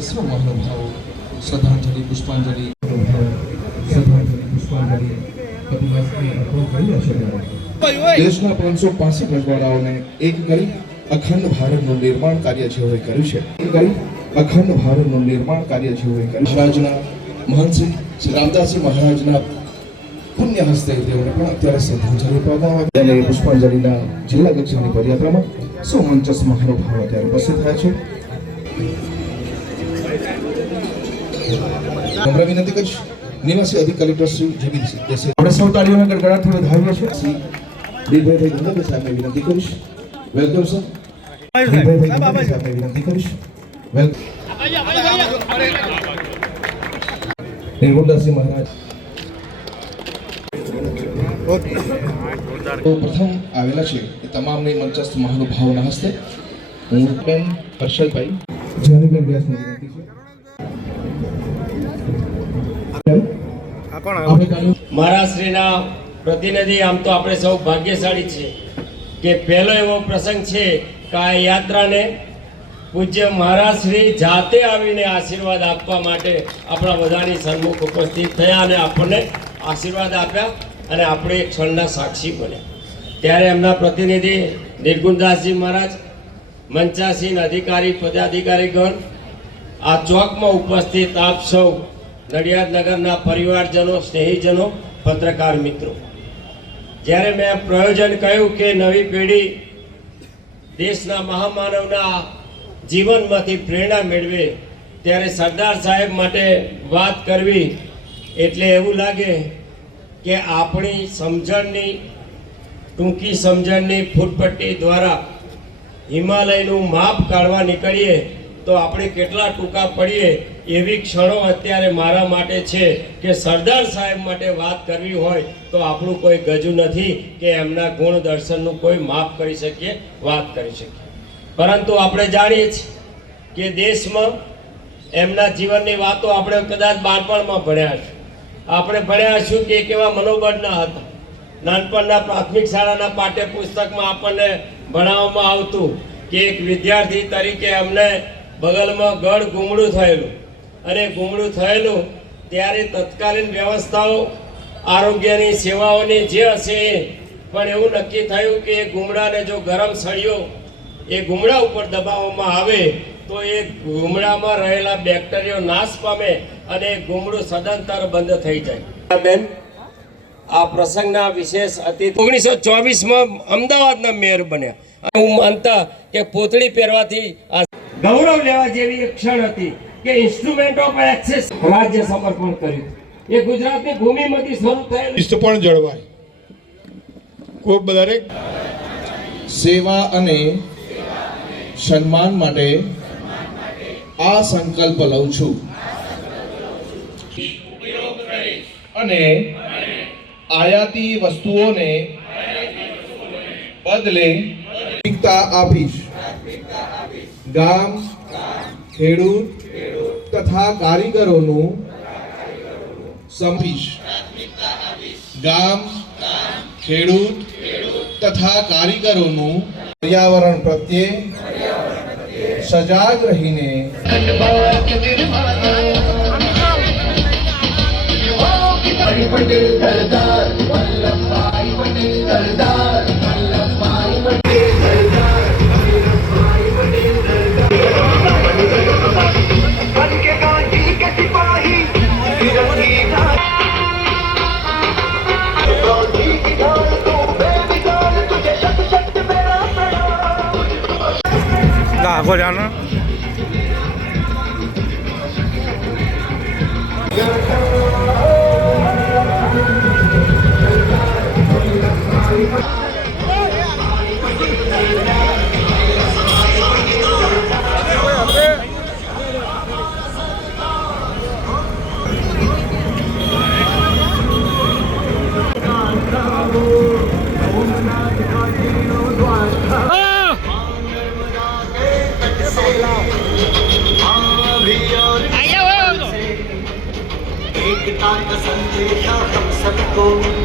ચશ્મો મહરમ શ્રદ્ધાંજલિ પુષ્પાંજલિ દેશના પાંચસો પાસઠ રજવાડાઓને એક કરી અખંડ ભારતનું નિર્માણ કાર્ય જેઓએ કર્યું છે એક કરી અખંડ ભારતનું નિર્માણ કાર્ય જેઓએ કર્યું મહારાજના મહંતસિંહ શ્રી રામદાસજી મહારાજના પુણ્ય હસ્તે તેઓને પણ અત્યારે શ્રદ્ધાંજલિ પામવા પુષ્પાંજલિના જિલ્લા કક્ષાની પદયાત્રામાં સૌ મંચસ મહાનુભાવો અત્યારે ઉપસ્થિત થયા છે વિનંતી કરીશ નિવાસી અધિક કલેક્ટર શ્રી જીવી આપણે સૌ તાળીઓના ગડગડાટથી વધાવીએ છીએ શ્રી દીપભાઈ ગંગાભાઈ સાહેબને વિનંતી કરીશ વેલકમ સર દીપભાઈ પ્રથમ આવેલા છે એ તમામની મંચસ્થ મહાનુભાવોના હસ્તે હું બેન હર્ષદભાઈ જાનીબેન વ્યાસની વિનંતી છે કોણ મહારાષ્ટ્રના પ્રતિનિધિ આમ તો આપણે સૌ ભાગ્યશાળી છે કે પહેલો એવો પ્રસંગ છે કે આ યાત્રાને પૂજ્ય મહારાજશ્રી જાતે આવીને આશીર્વાદ આપવા માટે આપણા બધાની સન્મુખ ઉપસ્થિત થયા અને આપણને આશીર્વાદ આપ્યા અને આપણે એક ક્ષણના સાક્ષી બન્યા ત્યારે એમના પ્રતિનિધિ નિર્ગુણદાસજી મહારાજ મંચાસીન અધિકારી પદાધિકારીગણ આ ચોકમાં ઉપસ્થિત આપ સૌ નડિયાદનગરના પરિવારજનો સ્નેહીજનો પત્રકાર મિત્રો જ્યારે મેં પ્રયોજન કહ્યું કે નવી પેઢી દેશના મહામાનવના જીવનમાંથી પ્રેરણા મેળવે ત્યારે સરદાર સાહેબ માટે વાત કરવી એટલે એવું લાગે કે આપણી સમજણની ટૂંકી સમજણની ફૂટપટ્ટી દ્વારા હિમાલયનું માપ કાઢવા નીકળીએ તો આપણે કેટલા ટૂંકા પડીએ એવી ક્ષણો અત્યારે મારા માટે છે કે સરદાર સાહેબ માટે વાત કરવી હોય તો આપણું કોઈ ગજુ નથી કે એમના ગુણ દર્શનનું કોઈ માફ કરી શકીએ વાત કરી શકીએ પરંતુ આપણે જાણીએ છીએ કે દેશમાં એમના જીવનની વાતો આપણે કદાચ બાળપણમાં ભણ્યા છું આપણે ભણ્યા છું કે કેવા મનોબળના હતા નાનપણના પ્રાથમિક શાળાના પાઠ્યપુસ્તકમાં આપણને ભણાવવામાં આવતું કે એક વિદ્યાર્થી તરીકે અમને બગલમાં ગઢ ગુમડું થયેલું અને ગુમડું થયેલું ત્યારે તત્કાલીન વ્યવસ્થાઓ આરોગ્યની સેવાઓની જે હશે પણ એવું નક્કી થયું કે એ ગુમડાને જો ગરમ સળિયો એ ગુમડા ઉપર દબાવવામાં આવે તો એ ગુમડામાં રહેલા બેક્ટેરિયો નાશ પામે અને ગુમડું સદંતર બંધ થઈ જાય બેન આ પ્રસંગના વિશેષ અતિથિ ઓગણીસો ચોવીસમાં અમદાવાદના મેયર બન્યા હું માનતા કે પોતળી પહેરવાથી આ ગૌરવ લેવા જેવી એક ક્ષણ હતી કે ઇન્સ્ટ્રુમેન્ટ ઓફ એક્સેસ રાજ્ય સમર્પણ કર્યું એ ગુજરાતની ભૂમિમાંથી શરૂ થયેલ ઇષ્ટ પણ જળવાય ખૂબ દરેક સેવા અને સન્માન માટે આ સંકલ્પ લઉં છું અને આયાતી વસ્તુઓને બદલે આપીશ ગામ ખેડૂત તથા કારીગરોનું સંપીશ ગામ ખેડૂત તથા કારીગરોનું પર્યાવરણ પ્રત્યે સજાગ રહીને પટેલ સરદાર વલ્લભભાઈ પટેલ સરદાર આખો જાનો Thank you. non có sân đi theo trong sân cung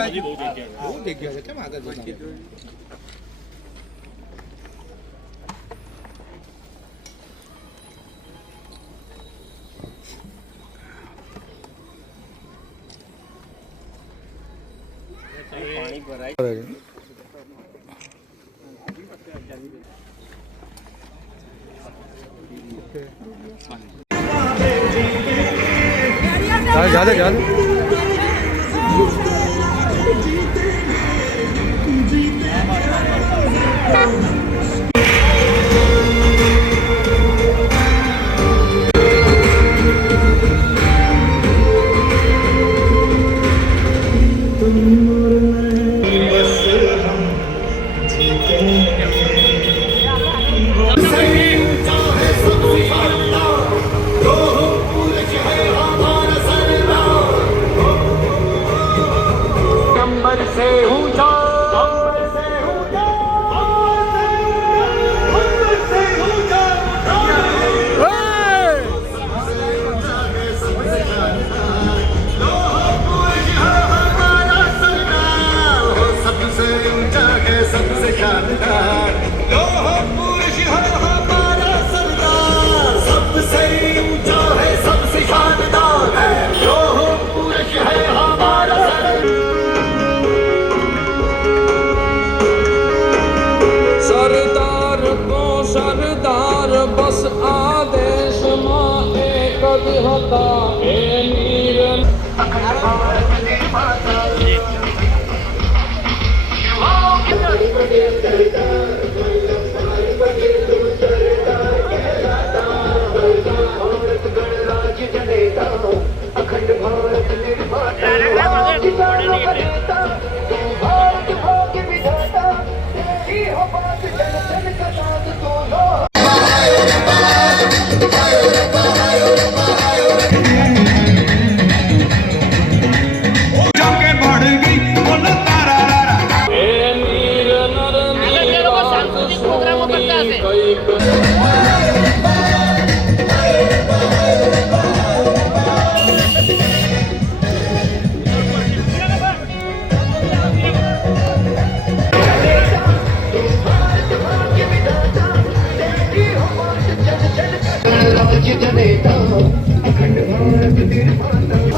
બાજુ બહુ જગ્યા છે કેમ આગળ જતા राज्य जनेता अखंड भारत निर्माता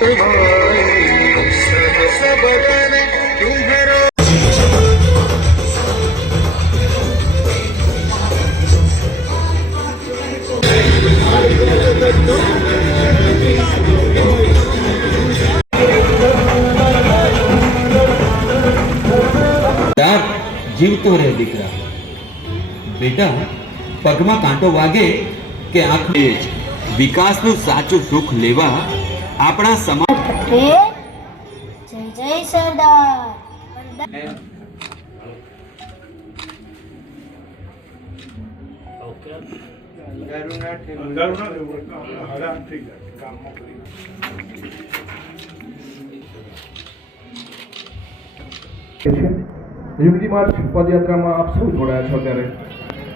જીવતો રહે દીકરા બેટા પગમાં કાંટો વાગે કે આંખ વિકાસનું સાચું સુખ લેવા આપણા સમાજ જય જય સરદાર પદયાત્રામાં આપ સૌ જોડાયા છો અત્યારે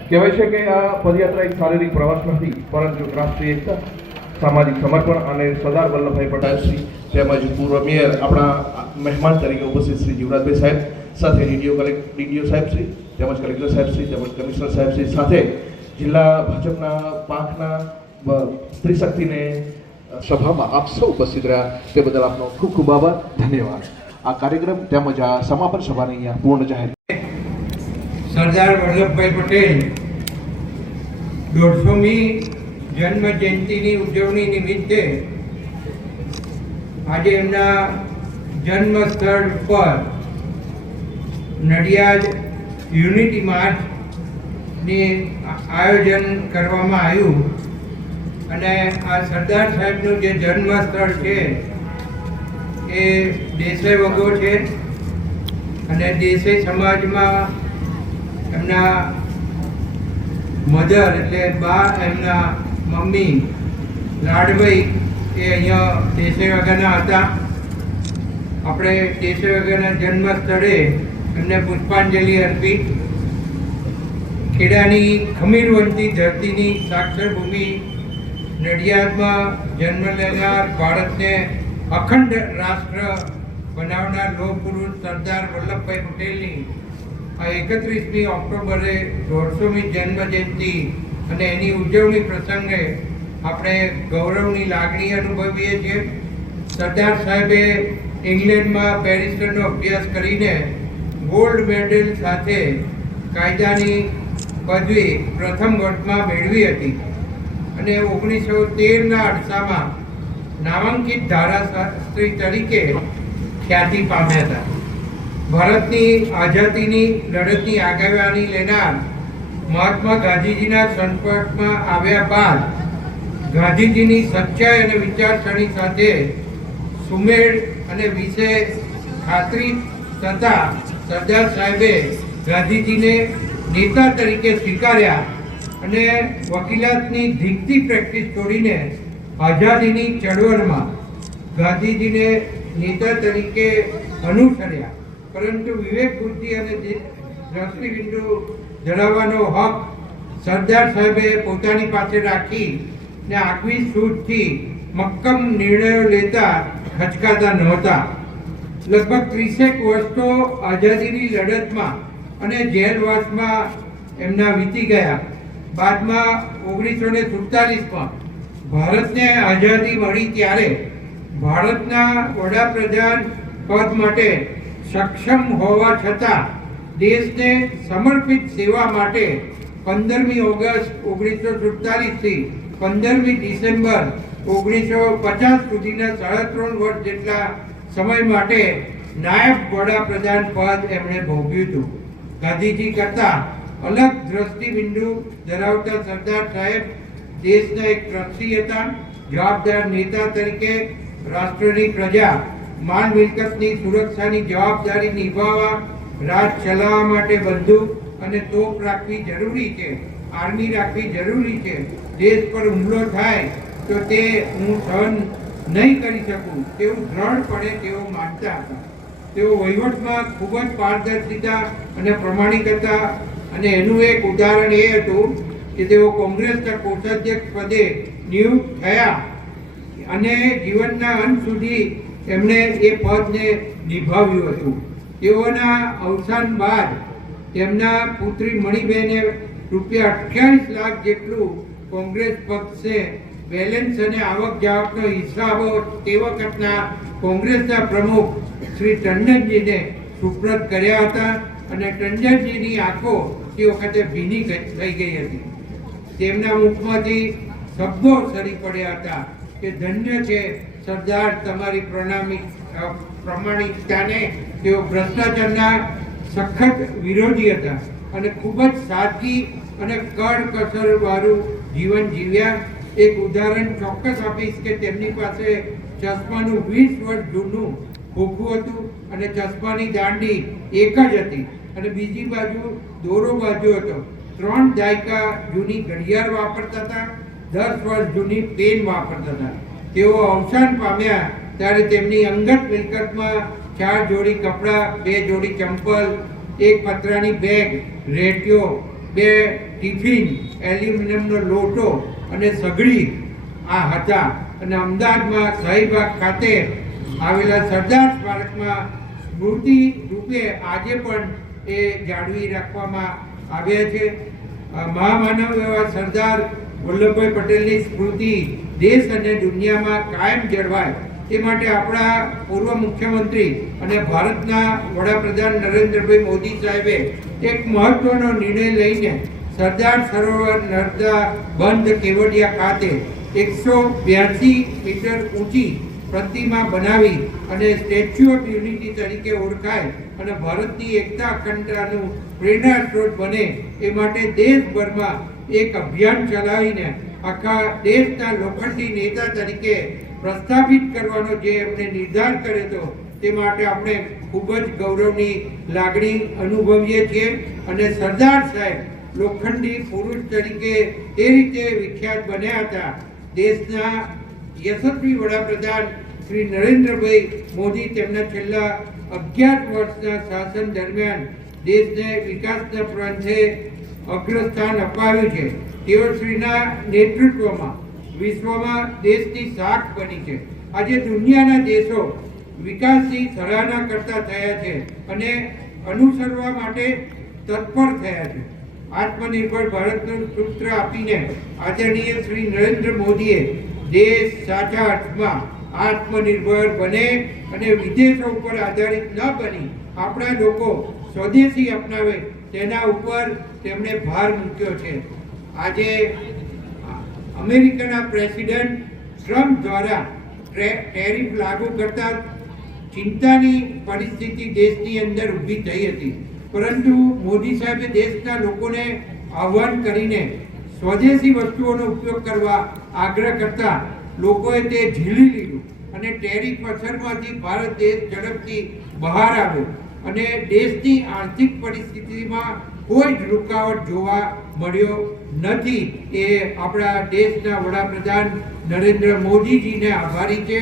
કહેવાય છે કે આ પદયાત્રા એક શારીરિક પ્રવાસ નથી પરંતુ રાષ્ટ્રીય એકતા સામાજિક સમર્પણ અને સરદાર વલ્લભભાઈ પટેલશ્રી તેમજ પૂર્વ મેયર આપણા મહેમાન તરીકે ઉપસ્થિત શ્રી જીવરાજભાઈ સાહેબ સાથે ડીડીઓ કલેક્ટ ડીડીઓ સાહેબશ્રી તેમજ કલેક્ટર સાહેબશ્રી તેમજ કમિશનર સાહેબશ્રી સાથે જિલ્લા ભાજપના પાંખના ત્રિશક્તિને સભામાં આપ સૌ ઉપસ્થિત રહ્યા તે બદલ આપનો ખૂબ ખૂબ આભાર ધન્યવાદ આ કાર્યક્રમ તેમજ આ સમાપન સભાને અહીંયા પૂર્ણ જાહેર સરદાર વલ્લભભાઈ પટેલ દોઢસોમી જન્મ જયંતિની ઉજવણી નિમિત્તે આજે એમના જન્મ સ્થળ પર નડિયાદ યુનિટી માર્ચની આયોજન કરવામાં આવ્યું અને આ સરદાર સાહેબનું જે જન્મ સ્થળ છે એ દેસાઈ વગો છે અને દેસાઈ સમાજમાં એમના મધર એટલે બા એમના મમ્મી લાડભાઈ એ અહીંયા દેસાઈ વાઘાના હતા આપણે દેસાઈ વાઘાના જન્મ સ્થળે એમને પુષ્પાંજલિ અર્પી ખેડાની ખમીર ખમીરવંતી ધરતીની સાક્ષર ભૂમિ નડિયાદમાં જન્મ લેનાર ભારતને અખંડ રાષ્ટ્ર બનાવનાર લોકપુરુષ સરદાર વલ્લભભાઈ પટેલની આ એકત્રીસમી ઓક્ટોબરે દોઢસોમી જન્મજયંતિ અને એની ઉજવણી પ્રસંગે આપણે ગૌરવની લાગણી અનુભવીએ છીએ સરદાર સાહેબે ઇંગ્લેન્ડમાં બેરિસ્ટરનો અભ્યાસ કરીને ગોલ્ડ મેડલ સાથે કાયદાની પદવી પ્રથમ વર્ષમાં મેળવી હતી અને ઓગણીસો તેરના અરસામાં નામાંકિત ધારાશાસ્ત્રી તરીકે ખ્યાતિ પામ્યા હતા ભારતની આઝાદીની લડતની આગેવાની લેનાર મહાત્મા ગાંધીજીના સંપર્કમાં આવ્યા બાદ ગાંધીજીની સચ્ચાઈ અને વિચારસરણી સાથે સુમેળ અને વિશે ખાતરી થતા સરદાર સાહેબે ગાંધીજીને નેતા તરીકે સ્વીકાર્યા અને વકીલાતની ધીકતી પ્રેક્ટિસ છોડીને આઝાદીની ચળવળમાં ગાંધીજીને નેતા તરીકે અનુસર્યા પરંતુ વિવેક બુદ્ધિ અને દ્રષ્ટિબિંદુ જણાવવાનો હક સરદાર સાહેબે પોતાની પાસે રાખી ને આગવી સૂટથી મક્કમ નિર્ણયો લેતા ખચકાતા નહોતા લગભગ ત્રીસેક વર્ષ તો આઝાદીની લડતમાં અને જેલવાસમાં એમના વીતી ગયા બાદમાં ઓગણીસો ને સુડતાલીસમાં ભારતને આઝાદી મળી ત્યારે ભારતના વડાપ્રધાન પદ માટે સક્ષમ હોવા છતાં દેશને સમર્પિત સેવા માટે પંદરમી ઓગસ્ટ ઓગણીસો સુડતાલીસથી પંદરમી ડિસેમ્બર ઓગણીસો પચાસ સુધીના સાડા ત્રણ વર્ષ જેટલા સમય માટે નાયબ વડાપ્રધાન પદ એમણે ભોગવ્યું હતું ગાંધીજી કરતાં અલગ દ્રષ્ટિબિંદુ ધરાવતા સરદાર સાહેબ દેશના એક ટ્રસ્ટી હતા જવાબદાર નેતા તરીકે રાષ્ટ્રની પ્રજા માન મિલકતની સુરક્ષાની જવાબદારી નિભાવવા રાજ ચલાવવા માટે બંદૂક અને તોપ રાખવી જરૂરી છે આર્મી રાખવી જરૂરી છે દેશ પર હુમલો થાય તો તે હું સહન નહીં કરી શકું તેવું દ્રઢ પડે તેઓ માનતા હતા તેઓ વહીવટમાં ખૂબ જ પારદર્શિતા અને પ્રમાણિક હતા અને એનું એક ઉદાહરણ એ હતું કે તેઓ કોંગ્રેસના કોષાધ્યક્ષ પદે નિયુક્ત થયા અને જીવનના અંત સુધી એમણે એ પદને નિભાવ્યું હતું તેઓના અવસાન બાદ તેમના પુત્રી મણિબેને રૂપિયા અઠ્યાવીસ લાખ જેટલું કોંગ્રેસ પક્ષે બેલેન્સ અને આવક જાવકનો હિસાબો તે વખતના કોંગ્રેસના પ્રમુખ શ્રી ટંડનજીને સુપ્રત કર્યા હતા અને ટંડનજીની આંખો તે વખતે ભીની થઈ ગઈ હતી તેમના મુખમાંથી શબ્દો સરી પડ્યા હતા કે ધન્ય છે સરદાર તમારી પ્રણામી પ્રમાણિકતાને તેઓ ભ્રષ્ટાચારના સખત વિરોધી હતા અને ખૂબ જ સાચી અને કડકસરવાળું જીવન જીવ્યા એક ઉદાહરણ ચોક્કસ આપીશ કે તેમની પાસે ચશ્માનું વીસ વર્ષ જૂનું ખોખું હતું અને ચશ્માની દાંડી એક જ હતી અને બીજી બાજુ દોરો બાજુ હતો ત્રણ દાયકા જૂની ઘડિયાળ વાપરતા હતા દસ વર્ષ જૂની પેન વાપરતા હતા તેઓ અવસાન પામ્યા ત્યારે તેમની અંગત મિલકતમાં ચાર જોડી કપડાં બે જોડી ચંપલ એક પતરાની બેગ રેટિયો બે ટિફિન એલ્યુમિનિયમનો લોટો અને સઘળી આ હતા અને અમદાવાદમાં શાહીબાગ ખાતે આવેલા સરદાર સ્મારકમાં સ્મૃતિ રૂપે આજે પણ એ જાળવી રાખવામાં આવ્યા છે મહામાનવ એવા સરદાર વલ્લભભાઈ પટેલની સ્મૃતિ દેશ અને દુનિયામાં કાયમ જળવાય તે માટે આપણા પૂર્વ મુખ્યમંત્રી અને ભારતના વડાપ્રધાન નરેન્દ્રભાઈ મોદી સાહેબે એક મહત્વનો નિર્ણય લઈને સરદાર સરોવર નર્મદા બંધ કેવડિયા ખાતે એકસો બ્યાસી મીટર ઊંચી પ્રતિમા બનાવી અને સ્ટેચ્યુ ઓફ યુનિટી તરીકે ઓળખાય અને ભારતની એકતા અખંડતાનું પ્રેરણા સ્ત્રોત બને એ માટે દેશભરમાં એક અભિયાન ચલાવીને આખા દેશના લોખંડી નેતા તરીકે પ્રસ્થાપિત કરવાનો જે એમને નિર્ધાર કર્યો હતો તે માટે આપણે ખૂબ જ ગૌરવની લાગણી અનુભવીએ છીએ અને સરદાર સાહેબ લોખંડી પુરુષ તરીકે એ રીતે વિખ્યાત બન્યા હતા દેશના યશસ્વી વડાપ્રધાન શ્રી નરેન્દ્રભાઈ મોદી તેમના છેલ્લા અગિયાર વર્ષના શાસન દરમિયાન દેશને વિકાસના પ્રાંતે અગ્રસ્થાન અપાવ્યું છે તેઓ શ્રીના નેતૃત્વમાં વિશ્વમાં દેશની સાથ બની છે આજે દુનિયાના દેશો વિકાસની સરાહના કરતા થયા છે અને અનુસરવા માટે તત્પર થયા છે આત્મનિર્ભર ભારતનું સૂત્ર આપીને આદરણીય શ્રી નરેન્દ્ર મોદીએ દેશ સાચા અર્થમાં આત્મનિર્ભર બને અને વિદેશો ઉપર આધારિત ન બની આપણા લોકો સ્વદેશી અપનાવે તેના ઉપર તેમણે ભાર મૂક્યો છે આજે અમેરિકાના પ્રેસિડેન્ટ ટ્રમ્પ દ્વારા ટેરિફ લાગુ કરતા ચિંતાની પરિસ્થિતિ દેશની અંદર ઊભી થઈ હતી પરંતુ મોદી સાહેબે દેશના લોકોને આહવાન કરીને સ્વદેશી વસ્તુઓનો ઉપયોગ કરવા આગ્રહ કરતા લોકોએ તે ઝીલી લીધું અને ટેરિફ અસરમાંથી ભારત દેશ ઝડપથી બહાર આવ્યો અને દેશની આર્થિક પરિસ્થિતિમાં કોઈ જ રૂકાવટ જોવા મળ્યો નથી એ આપણા દેશના વડાપ્રધાન નરેન્દ્ર મોદીજીને આભારી છે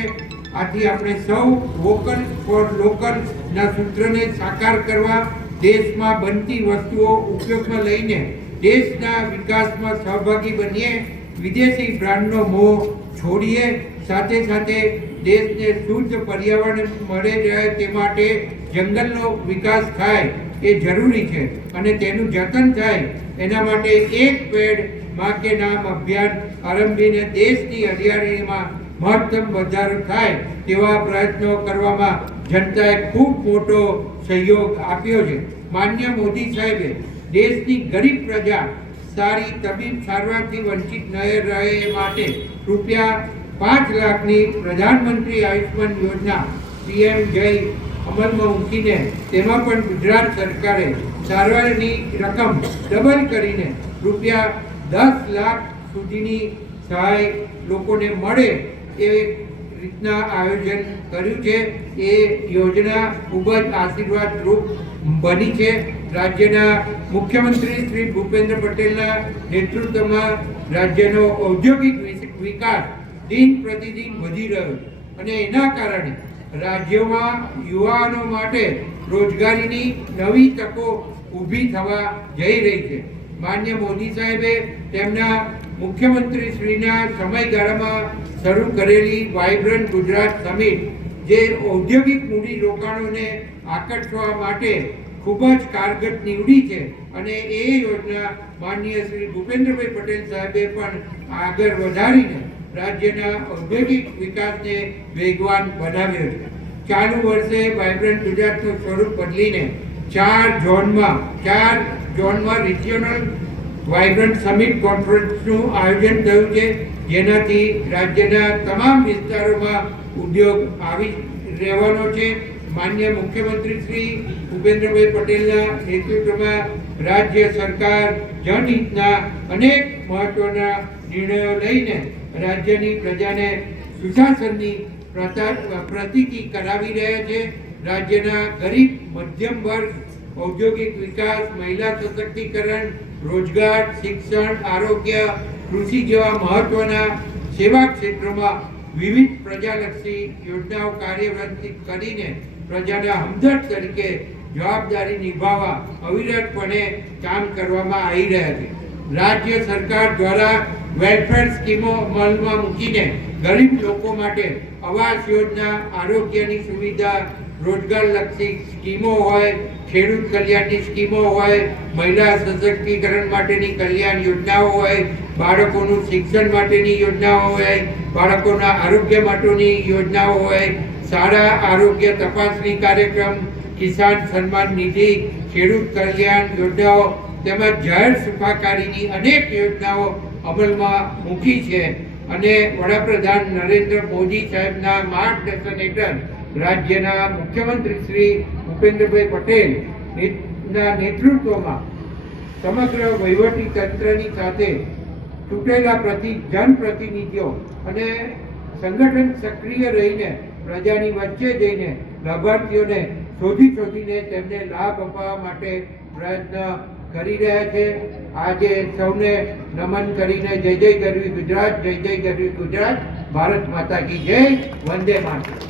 આથી આપણે સૌ વોકલ ફોર લોકલના સૂત્રને સાકાર કરવા દેશમાં બનતી વસ્તુઓ ઉપયોગમાં લઈને દેશના વિકાસમાં સહભાગી બનીએ વિદેશી બ્રાન્ડનો મોહ છોડીએ સાથે સાથે દેશને શુદ્ધ પર્યાવરણ મળે રહે તે માટે જંગલનો વિકાસ થાય એ જરૂરી છે અને તેનું જતન થાય એના માટે એક પેડ માં નામ અભિયાન આરંભીને દેશની હરિયાળીમાં મહત્તમ વધારો થાય તેવા પ્રયત્નો કરવામાં જનતાએ ખૂબ મોટો સહયોગ આપ્યો છે માન્ય મોદી સાહેબે દેશની ગરીબ પ્રજા સારી તબીબ સારવારથી વંચિત ન રહે એ માટે રૂપિયા પાંચ લાખની પ્રધાનમંત્રી આયુષ્યમાન યોજના પીએમ જય અમલમાં મૂકીને તેમાં પણ ગુજરાત સરકારે સારવારની રકમ ડબલ કરીને રૂપિયા દસ લાખ સુધીની સહાય લોકોને મળે એ રીતના આયોજન કર્યું છે એ યોજના ખૂબ જ આશીર્વાદરૂપ બની છે રાજ્યના મુખ્યમંત્રી શ્રી ભૂપેન્દ્ર પટેલના નેતૃત્વમાં રાજ્યનો ઔદ્યોગિક વિકાસ દિન પ્રતિદિન વધી રહ્યો અને એના કારણે રાજ્યમાં યુવાનો માટે રોજગારીની નવી તકો ઊભી થવા જઈ રહી છે માન્ય મોદી સાહેબે તેમના મુખ્યમંત્રી શ્રીના સમયગાળામાં શરૂ કરેલી વાયબ્રન્ટ ગુજરાત સમિટ જે ઔદ્યોગિક મૂડીરોકાણોને આકર્ષવા માટે ખૂબ જ કારગર નીવડી છે અને એ યોજના માનનીય શ્રી ભૂપેન્દ્રભાઈ પટેલ સાહેબે પણ આગળ વધારીને રાજ્યના ઔદ્યોગિક વિકાસને વેગવાન બનાવ્યો છે ચાલુ વર્ષે વાયબ્રન્ટ ગુજરાતનું સ્વરૂપ બદલીને ચાર ઝોનમાં ચાર ઝોનમાં રિજિયોનલ વાઇબ્રન્ટ સમિટ કોન્ફરન્સનું આયોજન થયું છે જેનાથી રાજ્યના તમામ વિસ્તારોમાં ઉદ્યોગ આવી રહેવાનો છે માન્ય મુખ્યમંત્રી શ્રી ભૂપેન્દ્રભાઈ પટેલના નેતૃત્વમાં રાજ્ય સરકાર જનહિતના અનેક મહત્વના નિર્ણયો લઈને રાજ્યની પ્રજાને સુશાસનની પ્રતિકી કરાવી રહ્યા છે રાજ્યના ગરીબ મધ્યમ વર્ગ ઔદ્યોગિક વિકાસ મહિલા સશક્તિકરણ રોજગાર શિક્ષણ આરોગ્ય કૃષિ જેવા મહત્વના સેવા ક્ષેત્રોમાં વિવિધ પ્રજાલક્ષી યોજનાઓ કાર્યરત કરીને પ્રજાના હમદર્દ તરીકે જવાબદારી નિભાવવા અવિરતપણે કામ કરવામાં આવી રહ્યા છે રાજ્ય સરકાર દ્વારા વેલફેર સ્કીમો અમલમાં મૂકીને ગરીબ લોકો માટે આવાસ યોજના આરોગ્યની સુવિધા રોજગારલક્ષી સ્કીમો હોય ખેડૂત કલ્યાણની સ્કીમો હોય મહિલા સશક્તિકરણ માટેની કલ્યાણ યોજનાઓ હોય બાળકોનું શિક્ષણ માટેની યોજનાઓ હોય બાળકોના આરોગ્ય માટેની યોજનાઓ હોય શાળા આરોગ્ય તપાસણી કાર્યક્રમ કિસાન સન્માન નિધિ ખેડૂત કલ્યાણ યોજનાઓ તેમજ જાહેર સુખાકારીની અનેક યોજનાઓ અમલમાં મૂકી છે અને વડાપ્રધાન નરેન્દ્ર મોદી સાહેબના માર્ગદર્શન હેઠળ રાજ્યના મુખ્યમંત્રી શ્રી ભૂપેન્દ્રભાઈ પટેલ નેતૃત્વમાં સમગ્ર વહીવટી તંત્રની સાથે તૂટેલા પ્રતિ જનપ્રતિનિધિઓ અને સંગઠન સક્રિય રહીને પ્રજાની વચ્ચે જઈને લાભાર્થીઓને શોધી શોધીને તેમને લાભ અપાવવા માટે પ્રયત્ન કરી રહ્યા છે આજે સૌને નમન કરીને જય જય ગરવી ગુજરાત જય જય ગરવી ગુજરાત ભારત માતા કી જય વંદે માતા